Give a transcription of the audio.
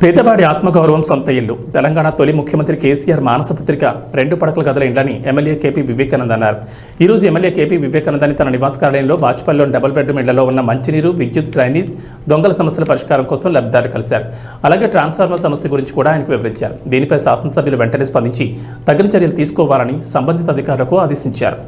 పేదవాడి ఆత్మగౌరవం సొంత ఇల్లు. తెలంగాణ తొలి ముఖ్యమంత్రి కేసీఆర్ మానసపుత్రిక 2 పడకల గదుల ఇండ్లని ఎమ్మెల్యే కేపీ వివేకానంద్ అన్నారు. ఈరోజు ఎమ్మెల్యే కేపీ వివేకానందని తన నివాస కార్యాలయంలో బాచుపల్లిలోని డబుల్ బెడ్రూమ్ ఇళ్లలో ఉన్న మంచినీరు, విద్యుత్, డ్రైనేజ్, దొంగల సమస్యల పరిష్కారం కోసం లబ్ధిదారులు కలిశారు. అలాగే ట్రాన్స్ఫార్మర్ సమస్య గురించి కూడా ఆయనకు వివరించారు. దీనిపై శాసనసభ్యులు వెంటనే స్పందించి తగిన చర్యలు తీసుకోవాలని సంబంధిత అధికారులకు ఆదేశించారు.